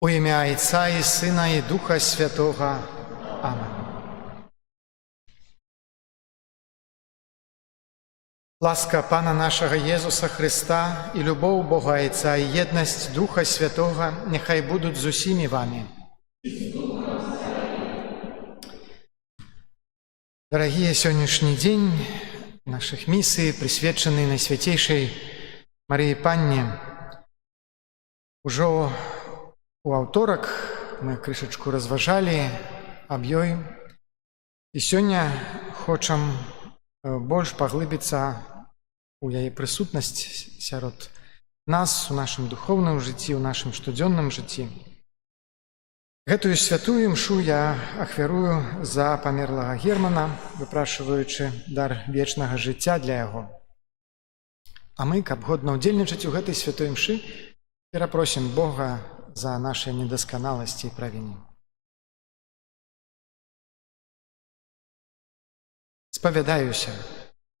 У ім'я Отця і Сина, і Духа Святого. Амінь. Ласка Пана нашого Єсуса Христа і любов Бога Отця, і єдність Духа Святого нехай будуть з усіми вами. Дорогие, сегодняшний день наших миссий, присвяченный Найсвятейшей Марии Панне, уже у аўторак мы крышачку разважалі аб ёй, і сёння хочам больш паглыбіцца у яе прысутнасць сярод нас, у нашым духоўным жыцці, у нашым штодзённым жыцці. Гэтую святую імшу я ахвярую за памерлага Германа, выпрашваючы дар вечнага жыцця для яго. А мы, каб годна ўдзельнічаць у гэтай святой імшы, перапросім Бога за наши недасканалости и правины. Споведаюся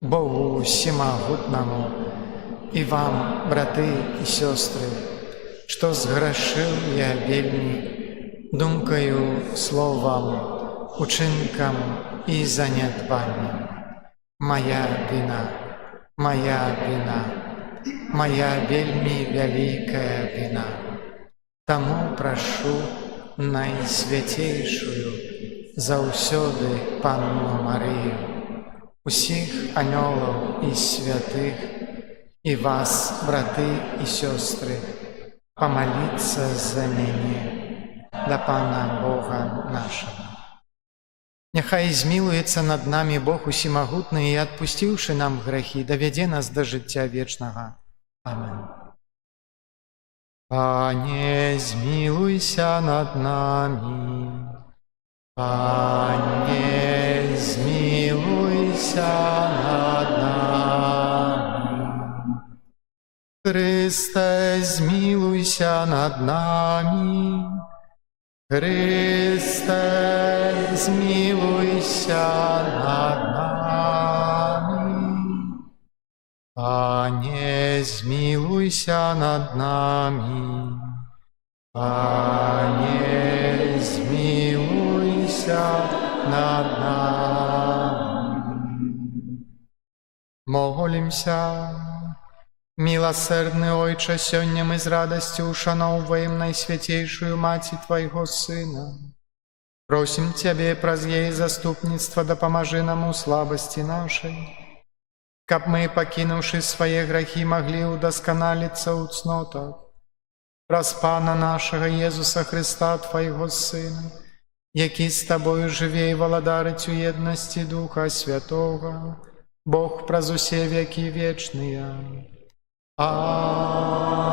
Богу всемогутному и вам, браты и сестры, что сгрешил я вельми думкою, словом, учинком и занятванием. Моя вина, моя вельми великая вина. Таму прашу Найсвятейшую заўсёды Панну Марыю, усіх анёлаў і святых, і вас, браты і сёстры, помолиться за мяне да Пана Бога нашего. Няхай змілуецца над нами Бог усемагутны і, адпусціўшы нам грахі, давядзе нас да жыцця вечнага. Аминь. Пане, змилуйся над нами. Пане, змилуйся над нами. Христе, змилуйся над нами. Христе, змилуйся над нами. змилуйся над нами. Пане, змилуйся над нами. Молимся. Милосердный Ойче, сёння мы с радостью ушановываем Найсвятейшую Маті Твоего Сына. Просим Тебе, праз ей заступництво, да поможи нам у слабости нашей, каб мы, покинувши свои грехи, могли удосконалиться у цнотах. Праз Пана нашего Иисуса Христа, Твоего Сына, який с Тобою живе и володарить у едности Духа Святого, Бог праз усе веки вечные. Аминь.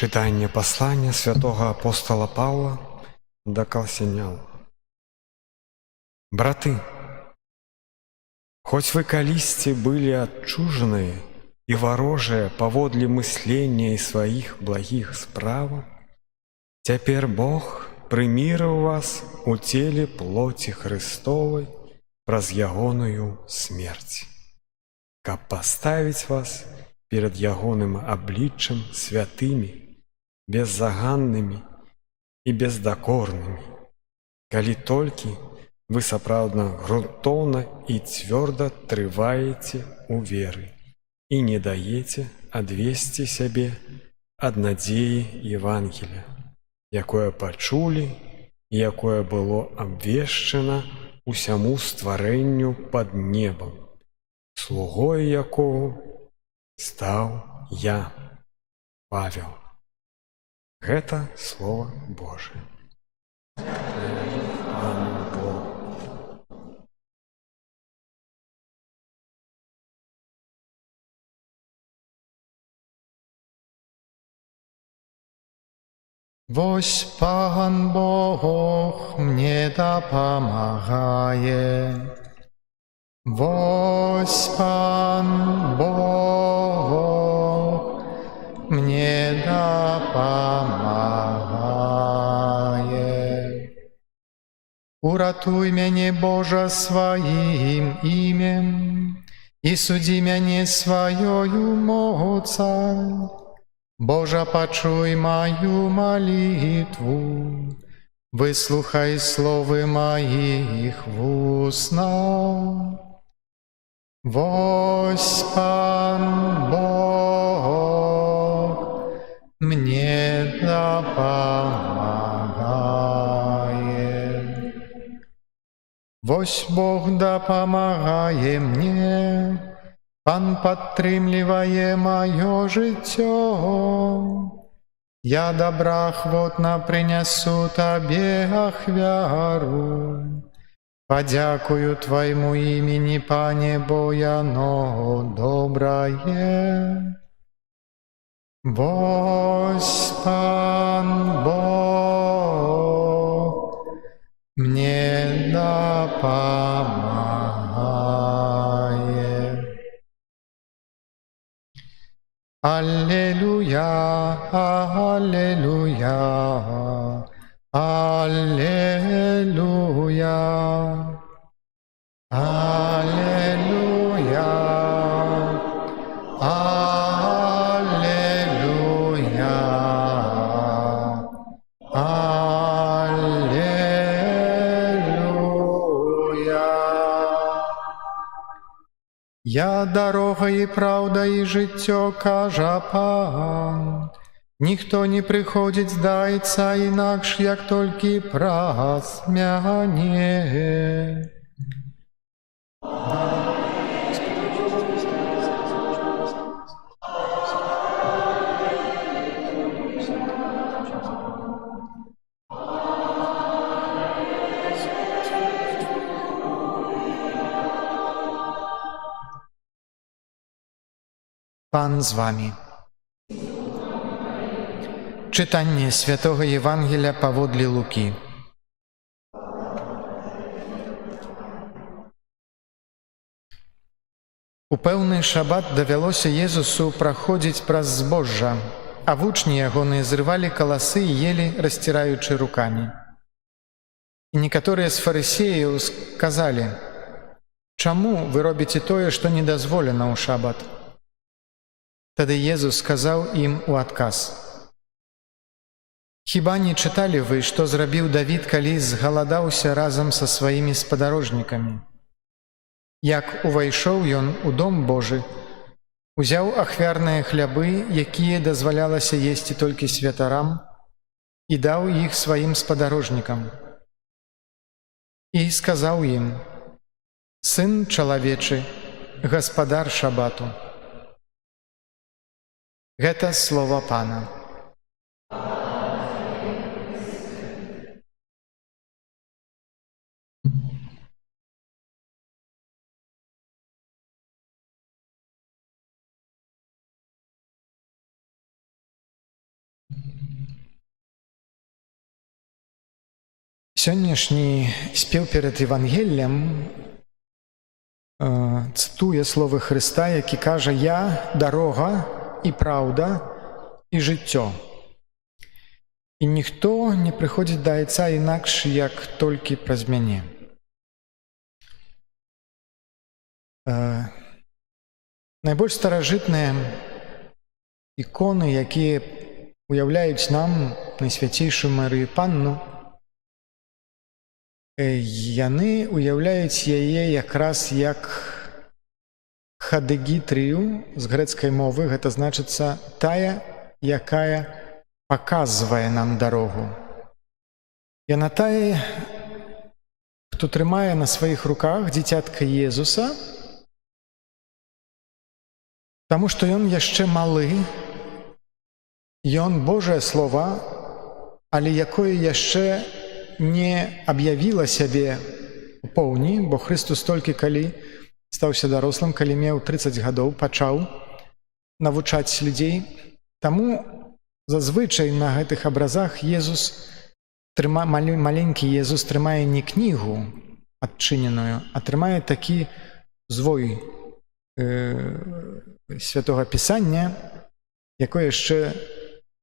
Читання послання святого апостола Павла до Колосянян. Браты, хоть вы колисти были отчуженные и ворожие поводле мысления и своих благих справ, теперь Бог примирил вас у теле плоти Христовой праз ягоную смерть, каб поставить вас перед ягоным обличчем святыми, беззаганными и бездокорными, коли только вы сапраўдна грунтовно и твердо трываете у веры и не даете адвесці сябе ад надзеі Евангелия, якое пачулі и якое было абвешчана усяму стварэнню под небом, слугой якого стал я, Павел. Гэта Слово Божие. Вось Пан Бог мне допомагає. Вось Пан Бог мне допомагає. Уратуй мяне, Боже, своим именем, и суди мяне своёю моцай. Боже, почуй мою молитву, выслухай словы моих вуснах. Вось Пан Бог мне допомагає. Вось Бог допомагає мне, Пан падтрымлівае маё жыццё. Я добраахвотна прынясу Табе ахвяру. Падзякую Твайму імені, Пане, бо яно добрае. Вось Пан Бог мне допомагає. Аллилуйя, аллилуйя, аллилуйя, аллилуйя, аллилуйя, аллилуйя. Я дорога и правда и життё, кажа Пан. Ніхто не приходить здається інакш, як тільки праз мяне. Пан з вами. Читання Святого Євангелія паводле Луки. У пэўны шабат давялося Езусу праходзіць праз збожжа, а вучні ягоныя зрывалі каласы і елі, расціраючы рукамі. І некаторыя з фарысеяў сказалі: «Чаму вы робіце тое, што не дазволена ў шабат?» Тады Езус сказаў ім у адказ: «Хіба не чыталі вы, што зрабіў Давід, калі згаладаўся разам са сваімі спадарожнікамі? Як увайшоў ён у дом Божы, узяў ахвярныя хлябы, якія дазвалялася есці толькі святарам, і даў іх сваім спадарожнікам. І сказаў ім: Сын чалавечы, гаспадар шабату». Гэта слова Пана. Сённяшні спеў перад Евангеллем цытуе словы Хрыста, які кажа: «Я дарога і праўда і жыццё. І ніхто не прыходзіць да Айца інакш, як толькі праз мяне». Найбольш старажытныя іконы, якія уяўляюць нам Найсвяцейшую Марыю Панну, яны уяўляюць яе якраз як хадэгітрыю з грэцкай мовы. Гэта значыцца тая, якая паказвае нам дарогу. Яна тая, хто трымае на сваіх руках дзіцятка Езуса, таму што ён яшчэ малы, ён Божае Слова, але якое яшчэ не аб'явіла сябе у поўні, бо Хрыстус толькі калі стаўся дарослым, калі меў 30 гадоў, пачаў навучаць людзей. Таму зазвычай на гэтых абразах маленькі Езус трымае не кнігу адчыненую, а трымае такі звой Святога Пісання, якое яшчэ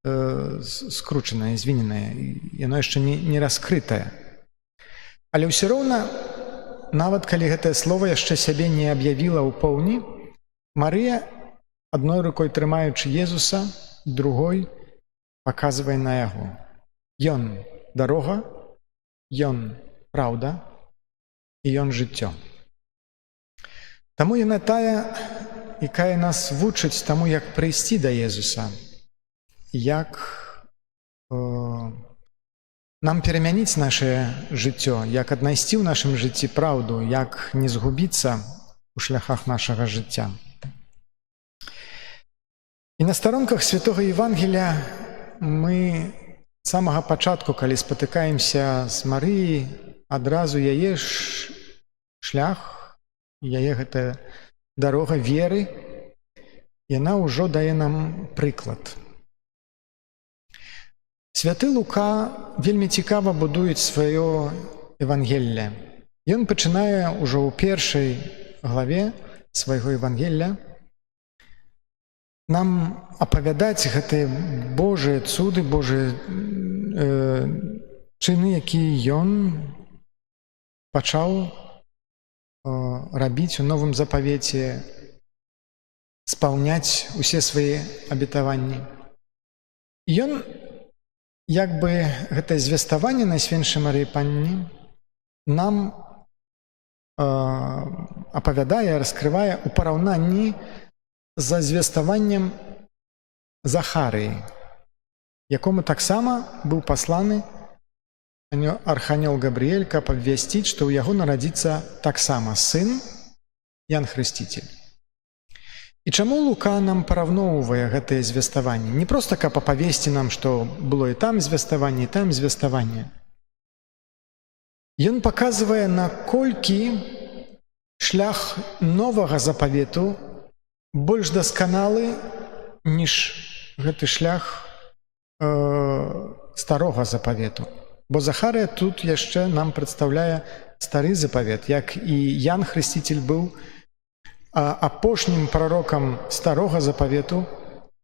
скручанае, звіненае, яно яшчэ не раскрытае. Але ўсё роўна, нават калі гэтае слово яшчэ сябе не аб'явіла ў поўні, Марыя, адной рукой трымаючы Езуса, другой паказвае на яго. Ён дарога, ён праўда і ён жыццё. Таму яна тая, якая нас вучыць таму, як прыйсці да Езуса, як нам перамяніць нашае жыццё, як аднайсці ў нашым жыцці праўду, як не згубіцца ў шляхах нашага жыцця. І на старонках Святога Евангелія мы з самага пачатку, калі спатыкаемся з Марыяй, адразу яе шлях, яе гэтая дарога веры, яна ўжо дае нам прыклад. Святы Лука вельмі цікава будуе сваё Евангелле. Ён пачынае ўжо ў першай главе свайго Евангелля нам апавядаць гэтыя Божыя цуды, Божыя чыны, якія ён пачаў рабіць у новым запавеце, спаўняць усе свае абетаванні. Ён як бы гэтае звеставанне Найсвятейшай Марыі Панне нам апавядае, раскрывае ў параўнанні за звеставаннем Захарыі, якому таксама быў пасланы архангел Габрыэль, каб абвясціць, што ў яго нарадзіцца таксама сын Ян Хрысціцель. І чаму Лука нам параўноўвае гэтае звеставанне? Не проста каб апавесці нам, што было і там звеставанне, і там звеставанне. Ён паказвае, наколькі шлях новага запавету больш дасканалы, ніж гэты шлях старога запавету. Бо Захарыя тут яшчэ нам прадстаўляе стары запавет, як і Ян Хрысціцель быў апошнім прарокам старога запавету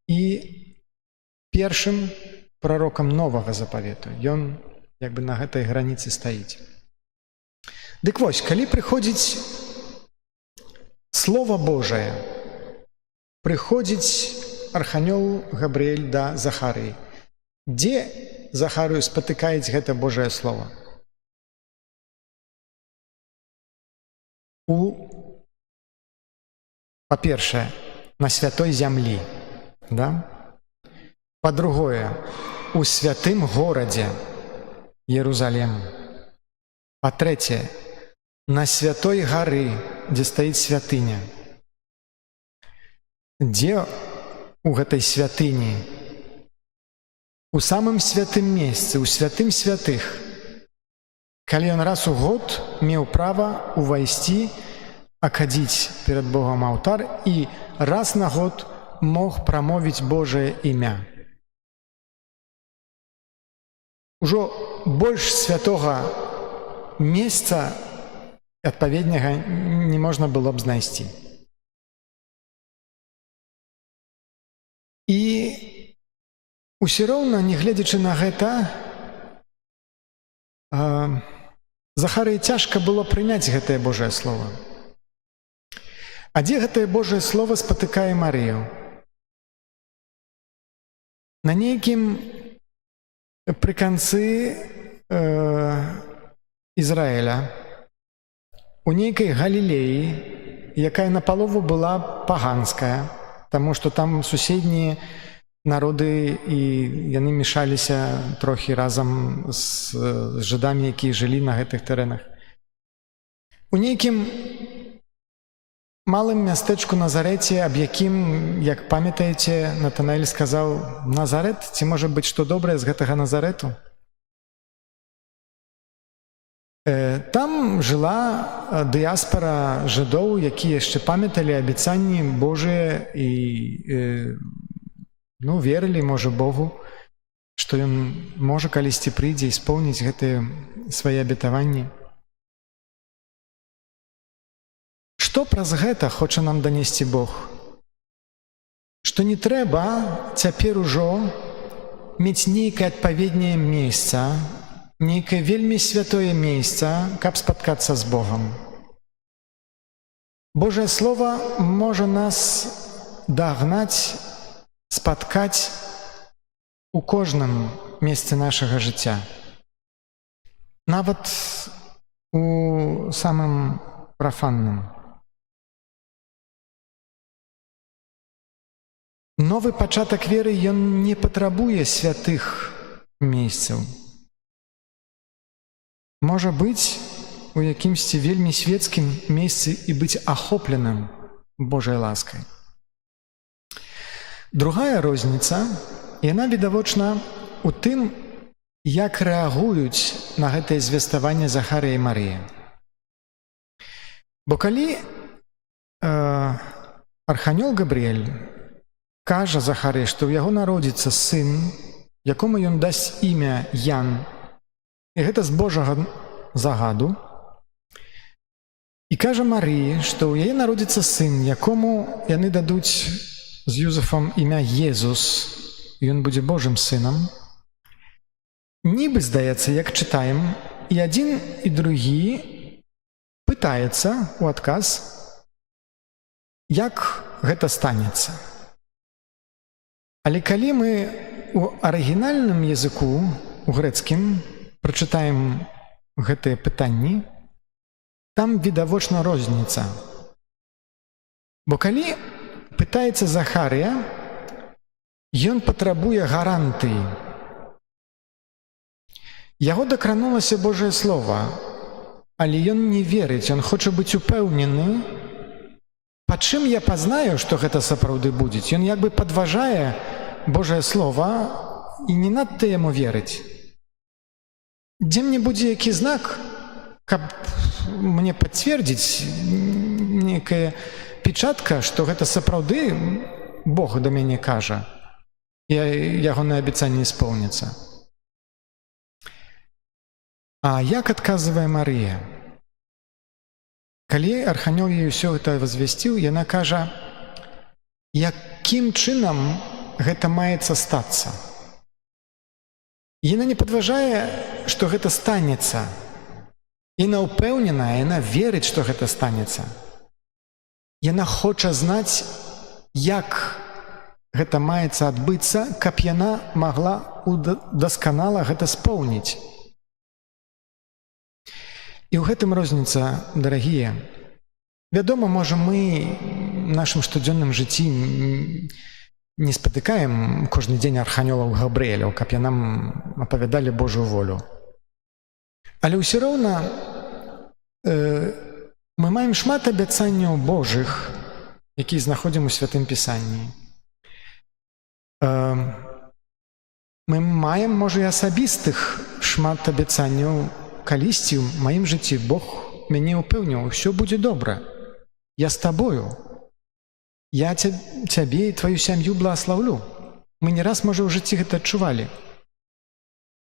і першым прарокам новага запавету. Ён як бы на гэтай граніцы стаіць. Дык вось, калі прыходзіць Слова Божае, прыходзіць арханёл Габрыэль да Захарыі. Дзе Захарыю спатыкаюць гэта Божае Слова? Па-першае, на святой зямлі. Да? Па-другое, у святым горадзе Єрусалем. Па-трэцяе, на святой гары, дзе стаіць святыня. Дзе у гэтай святыні? У самым святым месцы, у святым святых. Калі ён раз у год меў права увайсці, акадзіць перад Богам алтар і раз на год мог прамовіць Божае імя. Ужо больш святога месца адпаведнага не можна было б знайсці. І ўсё роўна, нягледзячы на гэта, Захарыі цяжка было прыняць гэтае Божае Слова. А дзе гэтае Божае Слова спатыкае Марыю? На нейкім пры канцы Ізраіля, у нейкай Галілеі, якая напалову была паганская, таму што там суседнія народы і яны мешаліся трохі разам з жыдамі, якія жылі на гэтых тэрэнах. У нейкім малым мястэчку Назарэце, аб якім, як памятаеце, Натанаэль сказаў: «Назарэт, ці можа быць што добрае з гэтага Назарэту?» Там жыла дыяспара жыдоў, якія яшчэ памяталі абяцанні Божыя і верылі, можа, Богу, што ён можа калісьці прыйдзе і споўніць гэтыя свае абетаванні. Што праз гэта хоча нам данесці Бог? Што не трэба цяпер ужо мець нейкае адпаведняе месца, нейкае вельмі святое месца, каб спаткацца з Богам. Божае Слова можа нас дагнаць, спаткаць у кожным месцы нашага жыцця. Нават у самым прафанным. Новы пачатак веры, ён не патрабуе святых месцаў. Можа быць у якімсьці вельмі свецкім месцы і быць ахопленым Божай ласкай. Другая розніца, яна відавочна ў тым, як рэагуюць на гэтае звеставанне Захарыя і Марыя. Бо калі арханёл Габрыэль кажа Захарыі, што ў яго народзіцца сын, якому ён дасць імя Ян, і гэта з Божага загаду, і кажа Марыі, што ў яе народзіцца сын, якому яны дадуць з Юзефам імя Езус, і ён будзе Божым сынам. Нібы, здаецца, як чытаем, і адзін, і другі пытаецца ў адказ, як гэта станецца. Але калі мы у арыгінальным языку, у грэцкім, прачытаем гэтыя пытанні, там відавочна розніца. Бо калі пытаецца Захарыя, ён патрабуе гарантыі. Яго дакранулася Божае Слова, але ён не верыць, ён хоча быць упэўнены. Па чым я пазнаю, што гэта сапраўды будзе? Ён як бы падважае Божае Слова і не надта яму верыць. Дзе мне будзе які знак, каб мне пацвердзіць нейкая печатка, што гэта сапраўды Бог да мяне кажа, і ягонае абяцанне споўніцца. А як адказвае Марыя? Калі арханёл ёй усё гэта возвясціў, яна кажа: якім чынам гэта маецца стацца? Яна не падважае, што гэта станецца. Яна ўпэўненая, яна верыць, што гэта станецца. Яна хоча знаць, як гэта маецца адбыцца, каб яна магла дасканала гэта споўніць. І ў гэтым розніца, дарагія. Вядома, можа, мы в нашым штодзённым жыцці не спатыкаем кожны дзень арханёлаў Габрыэляў, каб яны нам апавядалі Божую волю. Але ўсё роўна мы маем шмат абяцанняў Божых, якія знаходзім у Святым Пісанні. Мы маем, можа, і асабістых шмат абяцанняў. Калісьці ў маім жыцці Бог мяне ўпэўніў, усё будзе добра. Я з табою. Я цябе і тваю сям'ю благаслаўлю. Мы не раз, можа, у жыцці гэта адчувалі.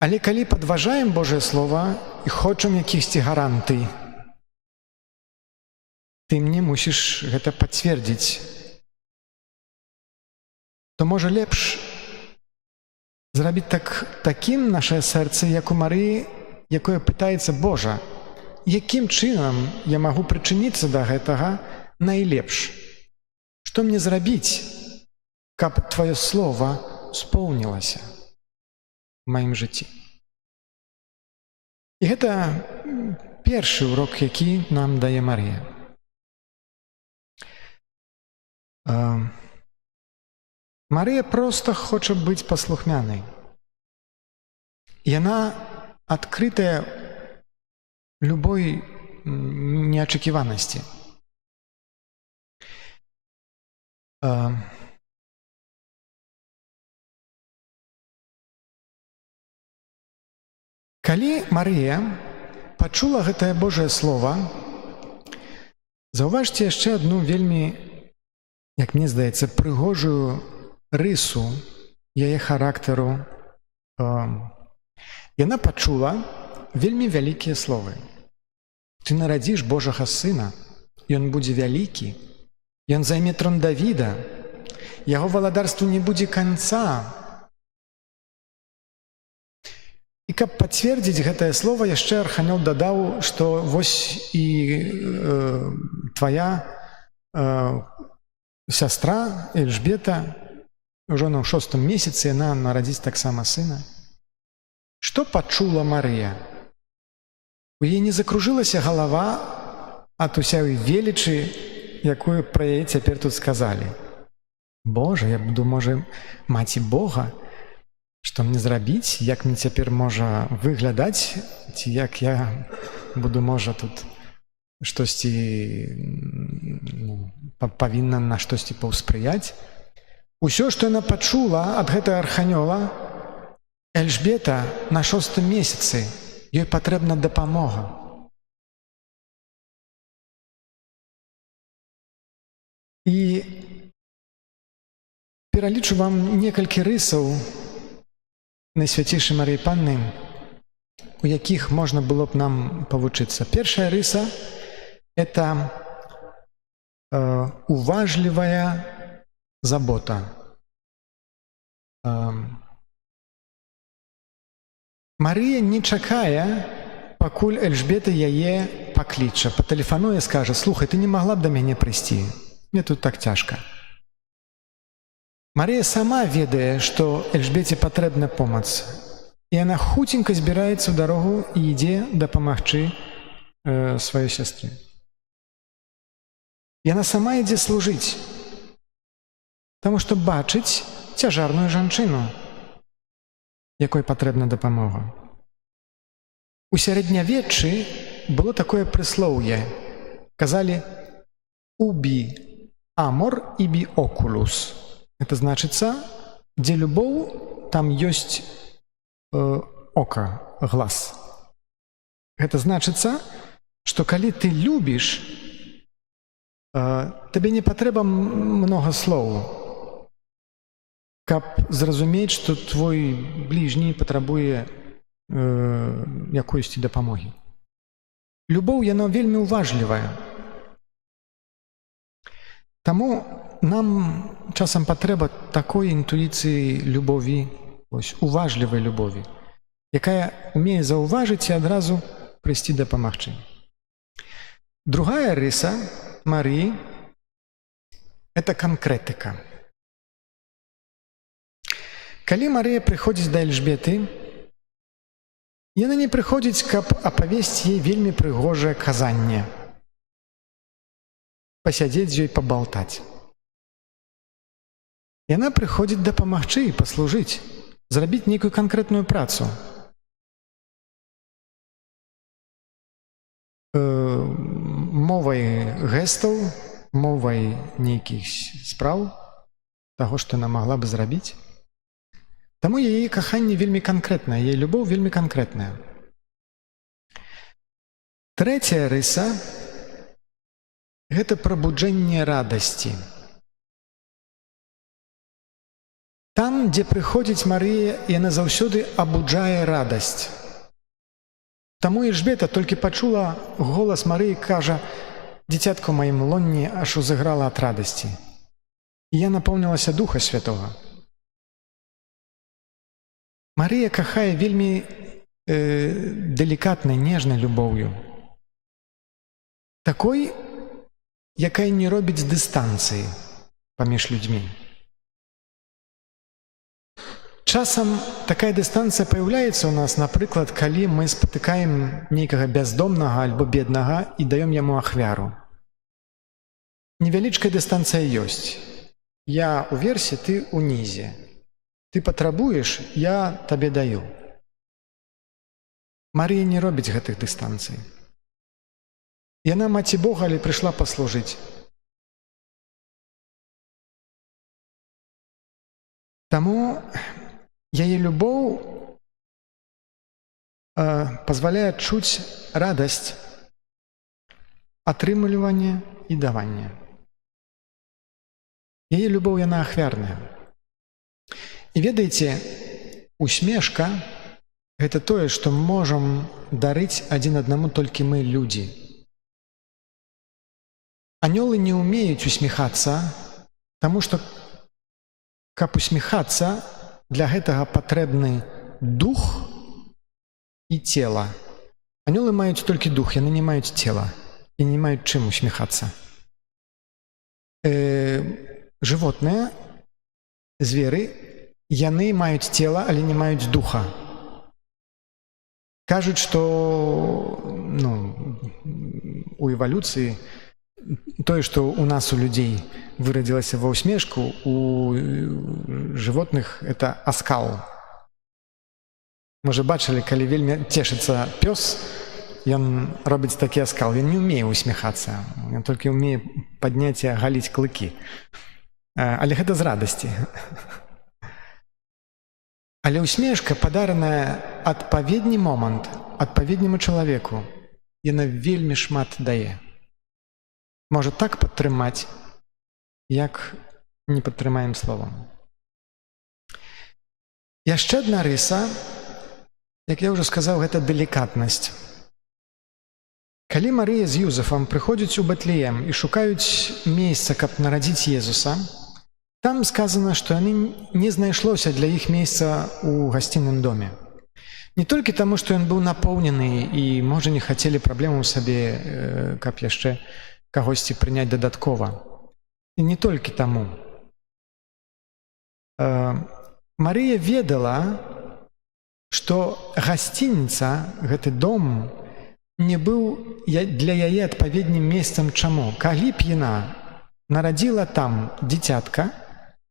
Але калі падважаем Божае Слова і хочам якіхсьці гарантый, ты мне мусіш гэта пацвердзіць, то можа лепш зрабіць такім нашае сэрца, як у Марыі, якое пытаецца: Божа, якім чынам я магу прычыніцца да гэтага найлепш? Што мне зрабіць, каб тваё слова споўнілася в маім жыцці? І гэта першы урок, які нам дае Марыя. Марыя проста хоча быць паслухмянай. Яна адкрытая любой неачаківанасці. Калі Марыя пачула гэтае Божае Слова, заўважце яшчэ адну вельмі, як мне здаецца, прыгожую рысу яе характару. Яна пачула вельмі вялікія словы. Ты нарадзіш Божага сына, ён будзе вялікі, ён займе трон Давіда, яго валадарству не будзе канца. І каб пацвердзіць гэтае слова, яшчэ арханёл дадаў, што вось і твая сястра Эльжбета ўжо на 6-м месяцы яна нарадзіць таксама сына. Што пачула Марыя? У яе не закружылася галава ад усяй велічы, якую пра яе цяпер тут сказалі. Божа, я буду, можа, маці Бога, што мне зрабіць, як мне цяпер можа выглядаць, ці як я буду, можа, тут штосьці павінна на штосьці паўспрыяць. Усё, што яна пачула ад гэтага арханёла: Эльжбета на 6-м месяцы, ёй патрэбна дапамога. І пералічу вам некалькі рысаў Найсвяцейшай Марыі Панны, у якіх можна было б нам павучыцца. Першая рыса – это уважлівая забота. Марыя не чакае, пакуль Эльжбета яе пакліча, патэлефануе, скажа: слухай, ты не магла б да мяне прыйсці, мне тут так цяжка. Марыя сама ведае, што Эльжбеце патрэбна помац, і яна хуценька збіраецца ў дарогу і ідзе дапамагчы сваёй сястры. Яна сама ідзе служыць, таму што бачыць цяжарную жанчыну, якой патрэбна дапамога. У сярэднявеччы было такое прыслоўе. Казалі: «Уби амор иби окулус». Это значыцца, дзе любоў, там ёсць ока, глаз. Гэта значыцца, што калі ты любіш, табе не патрэба многа слоў, каб зразумець, што твой бліжні патрабуе якойсьці дапамогі. Любоў, яно вельмі уважлівая. Таму нам часам патрэба такой інтуіцыі любові, уважлівай любові, якая умее заўважыць і адразу прыйсці дапамагчы. Другая рыса Марыі – это канкрэтыка. Калі Марыя прыходзіць да Эльжбеты, яна не прыходзіць, каб апавесці ей вельмі прыгожае казанне, пасядзець з ёй пабалтаць. Яна прыходзіць дапамагчы і паслужыць, зрабіць нейкую канкрэтную працу. Мовай гэстаў, мовай нейкіх спраў, таго, што яна магла бы зрабіць. Таму яе каханне вельмі канкрэтнае, яе любоў вельмі канкрэтная. Трэцяя рыса – гэта прабуджэнне радасці. Там, дзе прыходзіць Марыя, яна заўсёды абуджае радасць. Таму Эльжбета толькі пачула голас Марыі, кажа: «Дзіцятка ў маім лонні аж узыграла ад радасці». І я напоўнілася Духа Святога. Марыя кахае вельмі далікатнай, нежнай любоўю. Такой, якая не робіць дыстанцыі паміж людзьмі. Часам такая дыстанцыя паяўляецца ў нас, напрыклад, калі мы спатыкаем нейкага бяздомнага альбо беднага і даём яму ахвяру. Невялічкая дыстанцыя ёсць. Я ўверсе, ты ўнізе. Ты патрабуеш, я табе даю. Марыя не робіць гэтых дыстанцый. Яна маці Бога, але прыйшла паслужыць. Таму яе любоў пазваляе адчуць радасць атрымлівання і давання. Яе любоў, яна ахвярная. І ведаеце, усмешка – гэта тое, што можам дарыць адзін аднаму толькі мы, людзі. Анёлы не ўмеюць усміхацца, таму што, каб усміхацца, для гэтага патрэбны дух і цела. Анёлы маюць толькі дух, яны не маюць цела і не маюць чым усміхацца. Жывотныя, зверы, яны маюць цела, але не маюць духа. Кажуць, што у эвалюцыі тое, што ў нас у людзей вырадзілася ва ўсмешку, у жывотных это аскал. Можа, бачылі, калі вельмі цешыцца пёс, ён робіць такі аскал, ён не ўмее усміхацца, ён толькі ўмее падняць і агаліць клыкі. Але гэта з радасці. Але усмешка, падараная адпаведны момант адпаведнаму чалавеку, яна вельмі шмат дае. Можа так падтрымаць, як не падтрымаем словам. Яшчэ адна рыса, як я ўжо сказаў, гэта далікатнасць. Калі Марыя з Юзефам прыходзяць у Бэтлеем і шукаюць месца, каб нарадзіць Езуса, там сказана, што яны не знайшлося для іх месца ў гасцінным доме. Не толькі таму, што ён быў напоўнены і, можа, не хацелі праблемаў сабе, каб яшчэ кагосьці прыняць дадаткова. І не толькі таму. Марыя ведала, што гасцініца, гэты дом, не быў для яе адпаведным месцам. Чаму? Калі б яна нарадзіла там дзіцятка,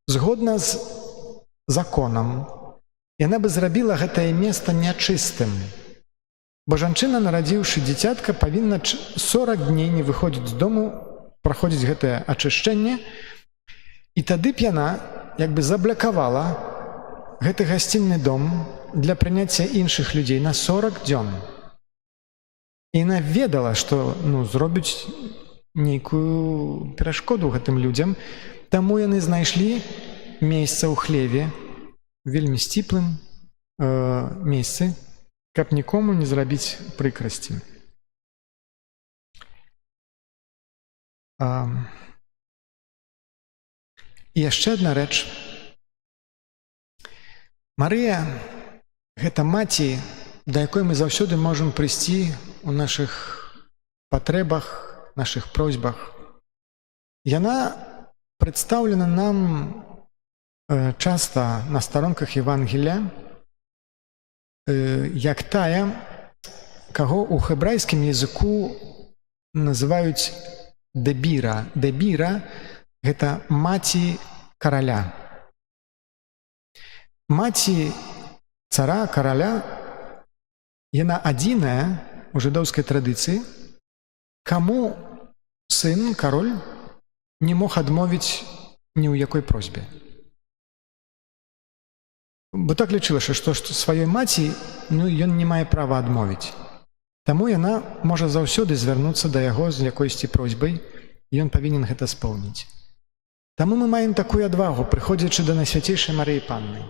згодна з законам, яна бы зрабіла гэтае месца нячыстым. Бо жанчына, нарадзіўшы дзіцятка, павінна 40 дней не выходзіць з дому, праходзіць гэтае ачышчэнне, і тады б яна як бы заблакавала гэты гасцінны дом для прыняцця іншых людзей на 40 дзён. І яна ведала, што зробіць нейкую перашкоду гэтым людзям, таму яны знайшлі месца ў хлеве, вельмі сціплым месцы, каб нікому не зрабіць прыкрасці. І яшчэ адна рэч. Марыя – гэта маці, да якой мы заўсёды можам прыйсці у наших патрэбах, наших просьбах. Яна прадстаўлена нам часта на старонках Евангелія як тая, каго ў хэбрайскім языку называюць дэбіра. Дэбіра – гэта маці караля. Маці цара, караля, яна адзіная у жыдоўскай традыцыі, каму сын, кароль, не мог адмовіць ні ў якой просьбе. Бо так лічылася, што сваёй маці ён не мае права адмовіць. Таму яна можа заўсёды звярнуцца да яго з якойсьці просьбай, і ён павінен гэта споўніць. Таму мы маем такую адвагу, прыходзячы да Найсвяцейшай Марыі Панны.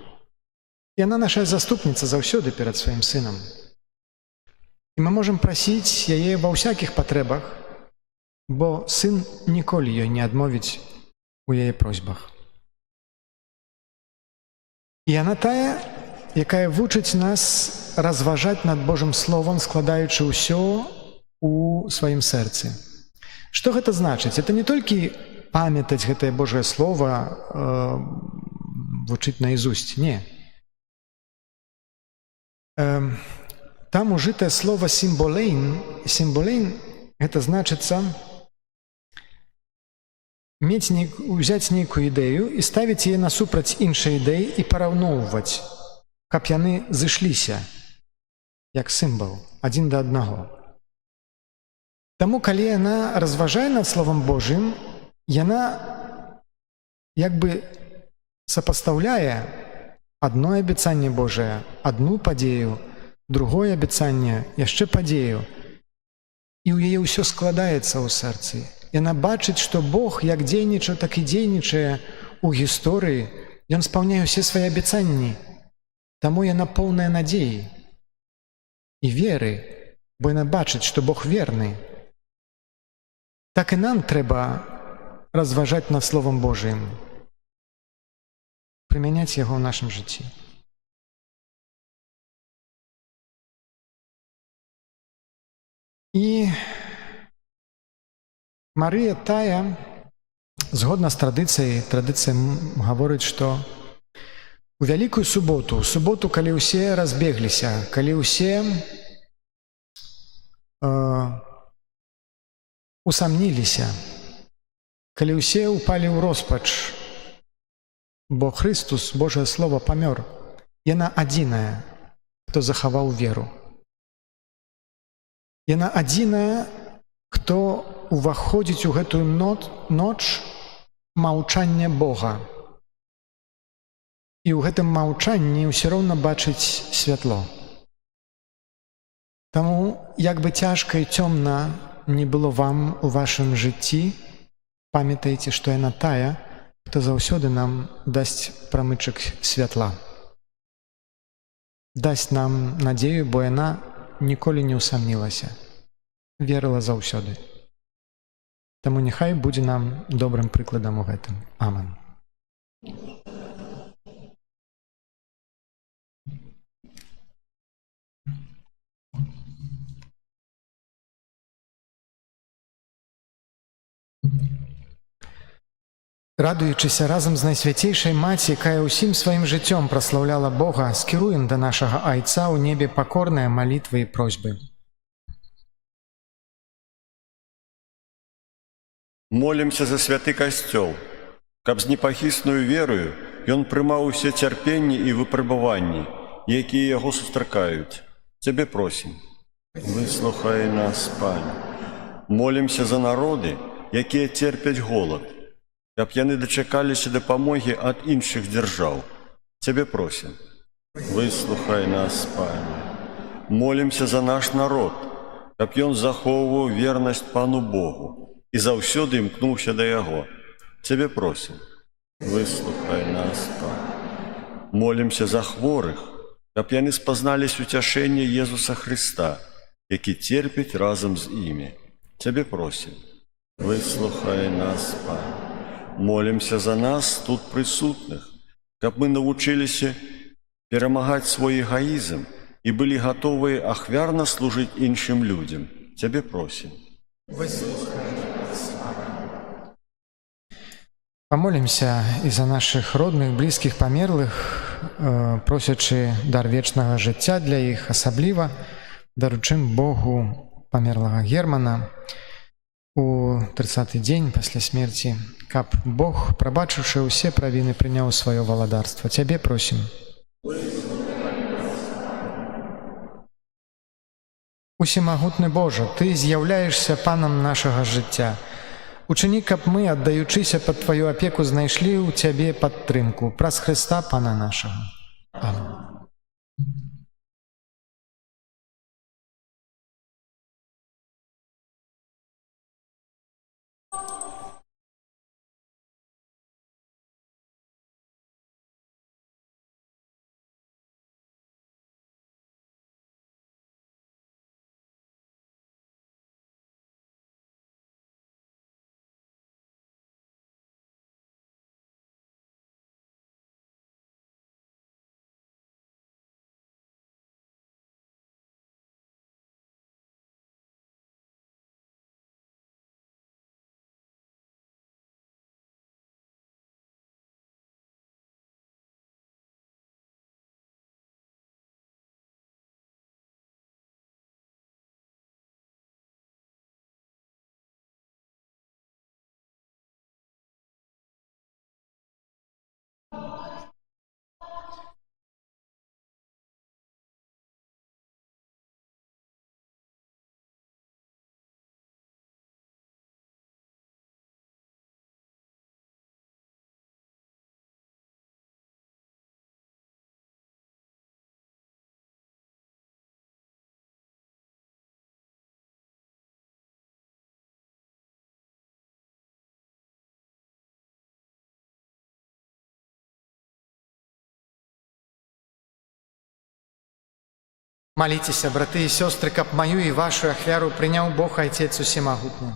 Яна нашая заступніца заўсёды перад сваім сынам. І мы можам прасіць яе ва ўсякіх патрэбах, бо сын ніколі ёй не адмовіць у яе просьбах. І яна тая, якая вучыць нас разважаць над Божым Словом, складаючы ўсё у сваім сэрцы. Што гэта значыць? Это не толькі памятаць гэтае Божае Слово, вучыць наізусть, не. Там ужытае слово «сімболейн». «Сімболейн» – гэта значыцца узяць нейкую ідэю і ставіць яе насупраць іншай ідэі і параўноўваць, каб яны зышліся, як сімвал, адзін да аднаго. Таму, калі яна разважае над Словом Божым, яна як бы сапастаўляе адно абяцанне Божае, адну падзею, другое абяцанне, яшчэ падзею, і ў яе ўсё складаецца ў сэрцы. Яна бачыць, што Бог як дзейнічаў, так і дзейнічае ў гісторыі. Ён спаўняе ўсе свае абяцанні. Таму яна поўная надзеі і веры, бо яна бачыць, што Бог верны. Так і нам трэба разважаць над Словом Божым, прымяняць яго ў нашым жыцці. І Марыя тая, згодна з традыцыяй, традыцыя гаворыць, што у Вялікую суботу, калі ўсе разбегліся, калі ўсе усамніліся, калі ўсе ўпалі ў роспач, бо Христус, Божае Слово, памёр, яна адзіная, хто захаваў веру. Яна адзіная, хто уваходзіць у гэтую ноч маўчання Бога. І ў гэтым маўчанні ўсё роўна бачыць святло. Таму, як бы цяжка і цёмна не было вам у вашым жыцці, памятайце, што яна тая, хто заўсёды нам дасць прамычак святла. Дасць нам надзею, бо яна ніколі не ўсамнілася, верыла заўсёды. Таму няхай будзе нам добрым прыкладам у гэтым. Амен. Радуючыся разам з Найсвяцейшай Маці, якая ўсім сваім жыццём праслаўляла Бога, скіруем да нашага Айца ў небе пакорныя малітвы і просьбы. Молімся за святы касцёл, каб з непахісною верою ён прымаў усе цярпенні і выпрабаванні, якія яго сустракаюць. Цябе просім, выслухай нас, Пане. Молімся за народы, якія церпяць голад, каб яны дачакаліся дапамогі ад іншых дзяржаў. Цябе просім, выслухай нас, Пане. Молімся за наш народ, каб ён захоўваў вернасць Пану Богу і заўсёды імкнуўся да яго. Цябе просім, выслухай нас, Пане. Молімся за хворых, каб яны спазналі суцяшэнне Езуса Хрыста, які церпіць разам з імі. Цябе просім, выслухай нас, Пане. Молімся за нас, тут прысутных, каб мы навучыліся перамагаць свой эгоізм і былі гатовыя ахвярна служыць іншым людзям. Цябе просім. Выслухай, слава. Помолимся і за наших родных, близких, померлых, просячы дар вечнага жыцця для іх, асабліва даручым Богу памерлага Германа у 30-й дзень пасля смерці, каб Бог, прабачыўшы ўсе правіны, прыняў сваё валадарства. Цябе просім. Усемагутны Божа, Ты з'яўляешся панам нашага жыцця. Учыні, каб мы, аддаючыся пад Тваю апеку, знайшлі ў Цябе падтрымку праз Хрыста Пана нашага. Амінь. Молитеся, браты и сестры, каб мою и вашу ахвяру принял Бог Отец Усемогутный.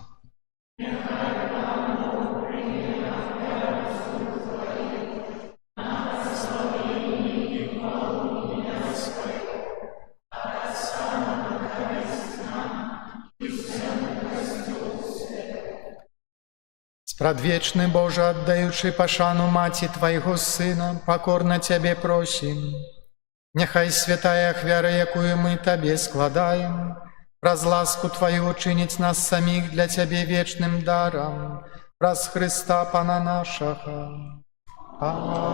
Спрадвечны Боже, отдаючи пашану Маці Твайго Сына, покорно Тебе просим. Няхай святая ахвяра, якую мы Табе складаем, праз ласку Твою учыніць нас самих для Цябе вечным даром, праз Христа Пана нашага. Аминь.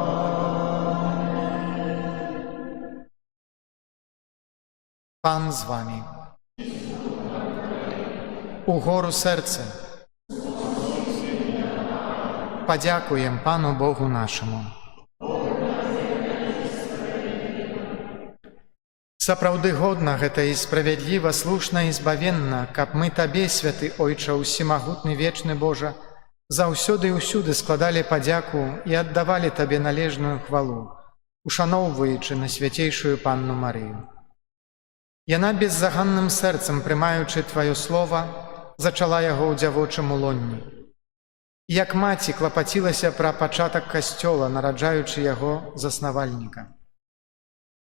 Пан з вами. Угору серце. Подякуем Пану Богу нашему. Сапраўды годна гэта і справядліва, слушна і збавенна, каб мы Табе, святы Ойча, усемагутны вечны Божа, заўсёды і ўсюды складалі падзяку і аддавалі Табе належную хвалу, ушаноўваючы на свяцейшую Панну Марыю. Яна беззаганным сэрцам, прымаючы Тваё слова, зачала яго ў дзявочым улонні. Як маці клапацілася пра пачатак касцёла, нараджаючы яго заснавальніка.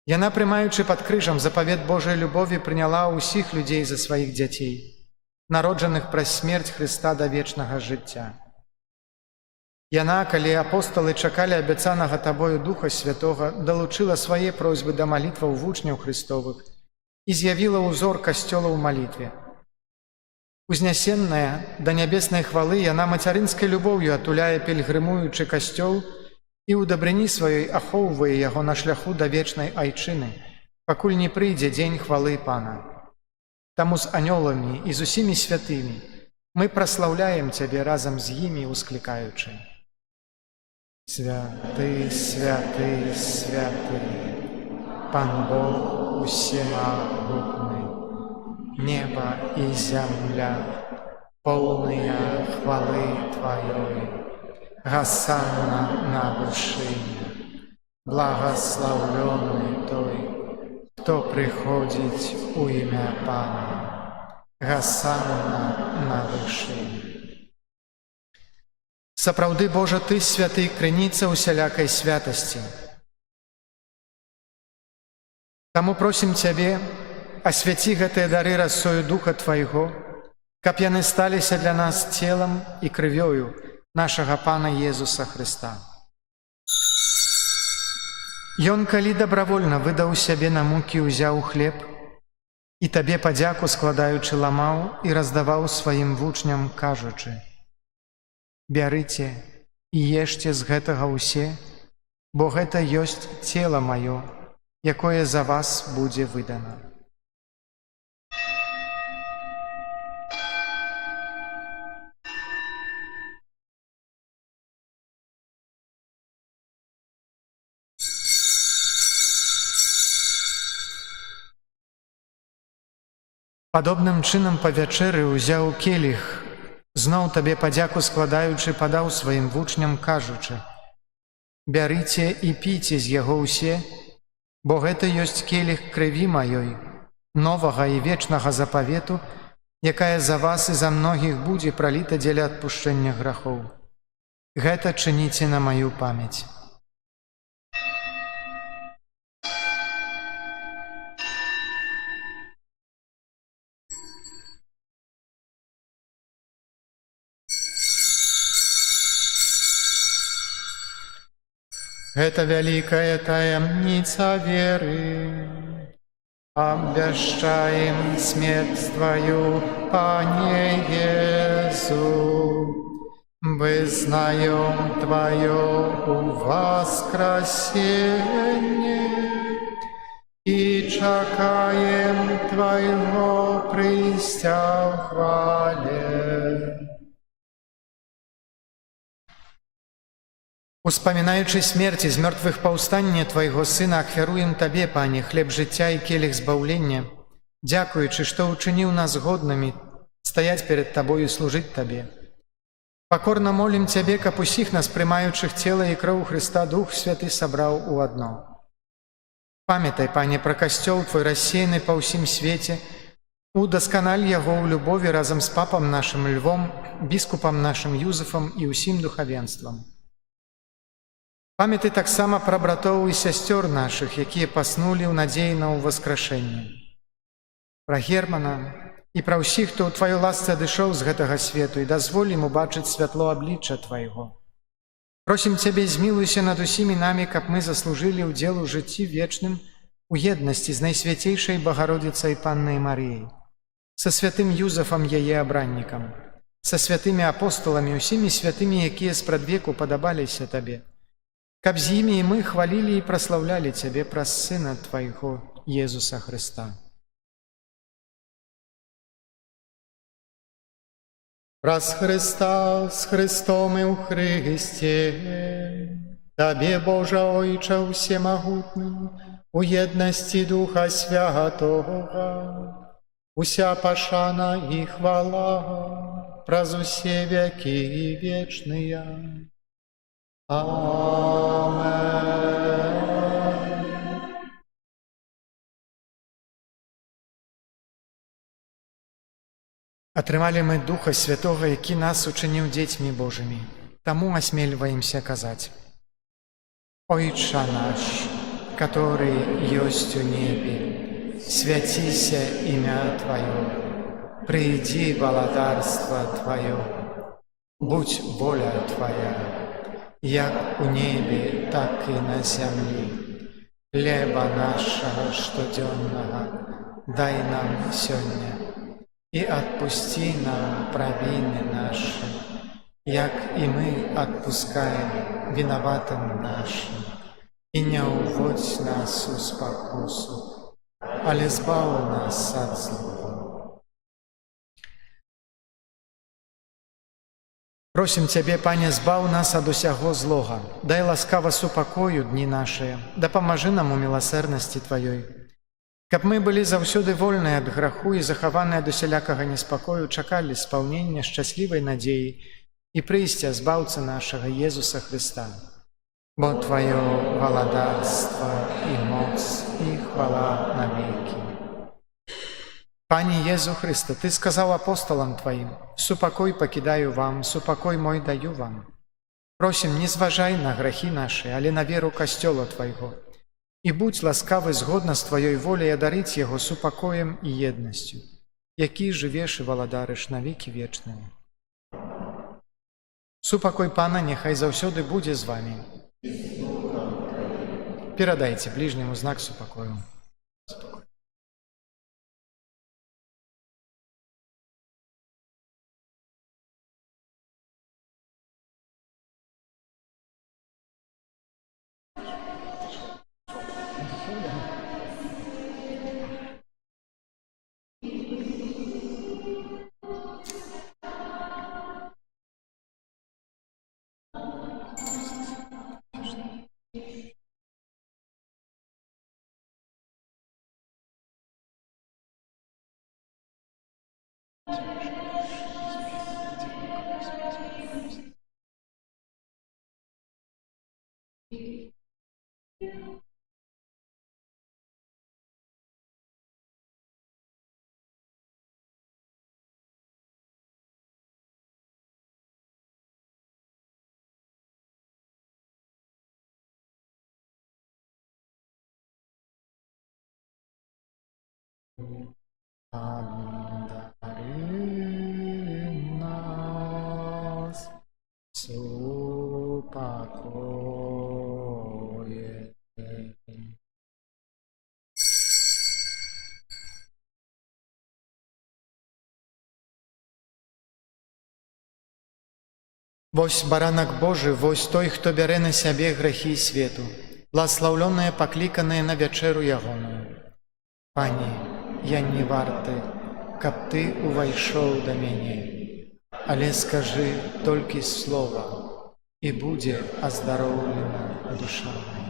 Яна, прымаючы пад крыжам запавет Божай любові, прыняла ўсіх людзей за сваіх дзяцей, народжаных праз смерць Хрыста да вечнага жыцця. Яна, калі апосталы чакалі абяцанага Табою Духа Святога, далучыла свае просьбы да малітваў вучняў Христовых і з'явіла ўзор касцёла ў малітве. Узнясенная да нябеснай хвалы, яна мацярынскай любоўю атуляе пільгрымуючы касцёл і ў дабрыні сваёй ахоўвае яго на шляху да вечнай айчыны, пакуль не прыйдзе дзень хвалы Пана. Таму з анёламі і з усімі святымі мы праслаўляем Цябе разам з імі, усклікаючы: Святы, святы, святы, Пан Бог усемагутны, неба і зямля, поўныя хвалы Тваёй. Гасанна на вышыне, благословленный той, кто приходит у имя Пана. Гасанна на вышыне. Сапраўды, Божа, Ты, святы, крыніца усялякай святасці. Таму просім Цябе, асвяці гэтыя дары расою Духа Твайго, каб яны сталіся для нас целам і крывёю нашага Пана Езуса Хрыста. Ён, калі дабравольна выдаў сябе на мукі, узяў хлеб і Табе падзяку складаючы ламаў і раздаваў сваім вучням, кажучы: «Бярыце і ешце з гэтага ўсе, бо гэта ёсць цела маё, якое за вас будзе выдана». Падобным чынам па вячэры ўзяў келіх, зноў Табе падзяку складаючы, падаў сваім вучням, кажучы: «Бярыце і піце з яго ўсе, бо гэта ёсць келіх крыві маёй, новага і вечнага запавету, якая за вас і за многіх будзе праліта дзеля адпушчэння грахоў. Гэта чыніце на маю памяць». Гэта вялікая таямніца веры. Абвяшчаем смерць Тваю, Пане Езу, вызнаем Твое воскресенье и чакаем Твоего прыйсця в хвале. Успамінаючы смерць і з мёртвых паўстання Твайго Сына, ахвяруем Табе, Пане, хлеб жыцця і келіх збаўлення, дзякуючы, што ўчыніў нас годнымі стаяць перад Табою і служыць Табе. Пакорна молім Цябе, каб усіх нас, прымаючых цела і кроў Хрыста, Дух Святы сабраў у адно. Памятай, Пане, пра касцёл Твой рассеяны па ўсім свеце, удасканаль яго ў любові разам з папам нашым Львом, біскупам нашым Юзефам і ўсім духавенствам. Памятай таксама пра братоў і сясцёр нашых, якія паснулі ў надзеі на ўваскрашэнне. Пра Германа і пра ўсіх, хто ў Тваёй ласцы адышоў з гэтага свету, і дазволь ім убачыць святло аблічча Твайго. Просім Цябе, змілуйся над усімі намі, каб мы заслужылі ўдзел у жыцці вечным у еднасці з Найсвяцейшай Багародзіцай Паннай Марыяй, са святым Юзефам яе абраннікам, са святымі апостоламі, усімі святымі, якія спрадвеку падабаліся Табе, каб з імі і мы хвалілі і праслаўлялі Цябе праз Сына Твайго, Езуса Хрыста. Праз Хрыста, з Хрыстом і ў Хрысце, Табе, Божа Ойча усемагутны, у еднасці Духа Святога, уся пашана і хвала праз усе векі вечныя. Амен. Атрымалі мы Духа Святога, які нас учыніў дзецьмі Божымі. Таму асмельваемся казаць: «Ойча наш, который ёсць у небе, свяціся імя Твоё, прыйдзі валадарства Твоё, будь воля Твоя, як у небе, так і на зямлі. Хлеба нашага штодзённага дай нам сёння, і адпусці нам правіны нашы, як і мы адпускаем вінаватым нашым. І не ўводзь нас у спакусу, але збаў нас ад злога». Просім Цябе, Пане, збаў нас ад усяго злога, дай ласкава супакою дні нашыя, дапамажы нам у міласэрнасці Тваёй, каб мы былі заўсёды вольныя ад граху і захаваныя ад усялякага неспакою, чакалі спаўнення шчаслівай надзеі і прыйсця збаўцы нашага Езуса Хрыста. Бо Тваё валадарства і моц і хвала навекі. Пане Езу Хрысте, Ты сказаў апостолам Тваім: «Супакой пакідаю вам, супакой мой даю вам». Просім, не зважай на грахі нашы, але на веру касцёла Твайго. І будь ласкавы згодна з тваёй воляй адарыць яго супакоем і еднасцю, які жывеш і валадарыш на векі вечныя. Супакой Пана няхай заўсёды будзе з вамі. Перадайце бліжняму знак супакою. Обдари нас супокоем. Вось баранак Божы, вось той, хто бярэ на сябе грахі свету, бласлаўлёныя, пакліканыя на вячэру ягоную. Пані, я не варты, каб ты увайшоў да мяне, але скажы толькі слова, і будзе аздароўлена душа моя.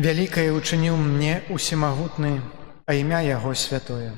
Вялікае учыніў мне усемагутны, а імя яго святое.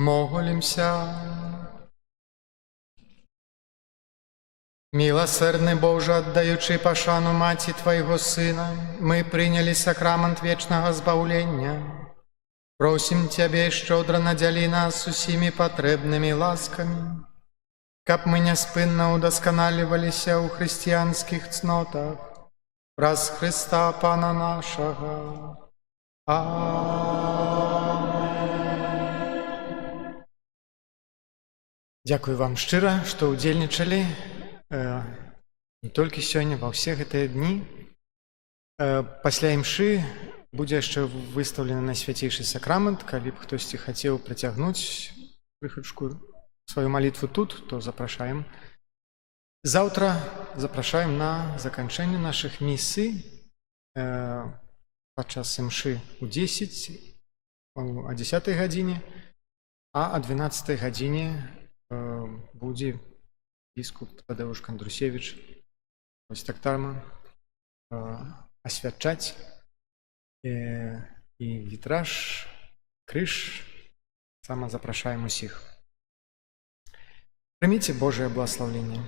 Молимся. Милосердный Боже, отдаючи пашану Маті Твоего Сына, мы приняли сакрамент вечного збавлення. Просим Тебе, щедро наділи нас усіми потребними ласками, каб мы неспинно удосконаливалися у христианских цнотах, праз Христа Пана нашего. Дякую вам шчыра, што ўдзельнічалі не толькі сёння, ва ўсе гэтыя дні. Пасля імшы будзе яшчэ выстаўлены Найсвяцейшы сакрамент. Калі б хтосьці хацеў працягнуць прыхадскую сваю малітву тут, то запрашаем. Заўтра запрашаем на заканчэнне нашых місый падчас імшы о 10 гадзіне, а о 12 гадзіне будзе біскуп Тадеуш Кандрусевич ось так тама асвячаць і вітраж, крыж. Сама запрашаем усіх. Прыміце Божае благословенне.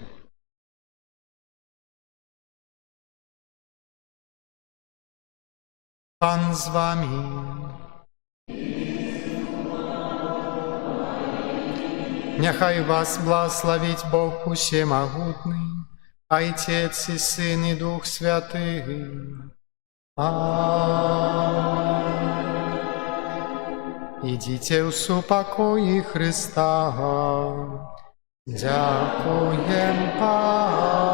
Пан з вами. Няхай вас благословить Бог усемогутный, Отец и Сын и Дух Святый. Аминь. Идите в супокои Христа. Дякуем Пану.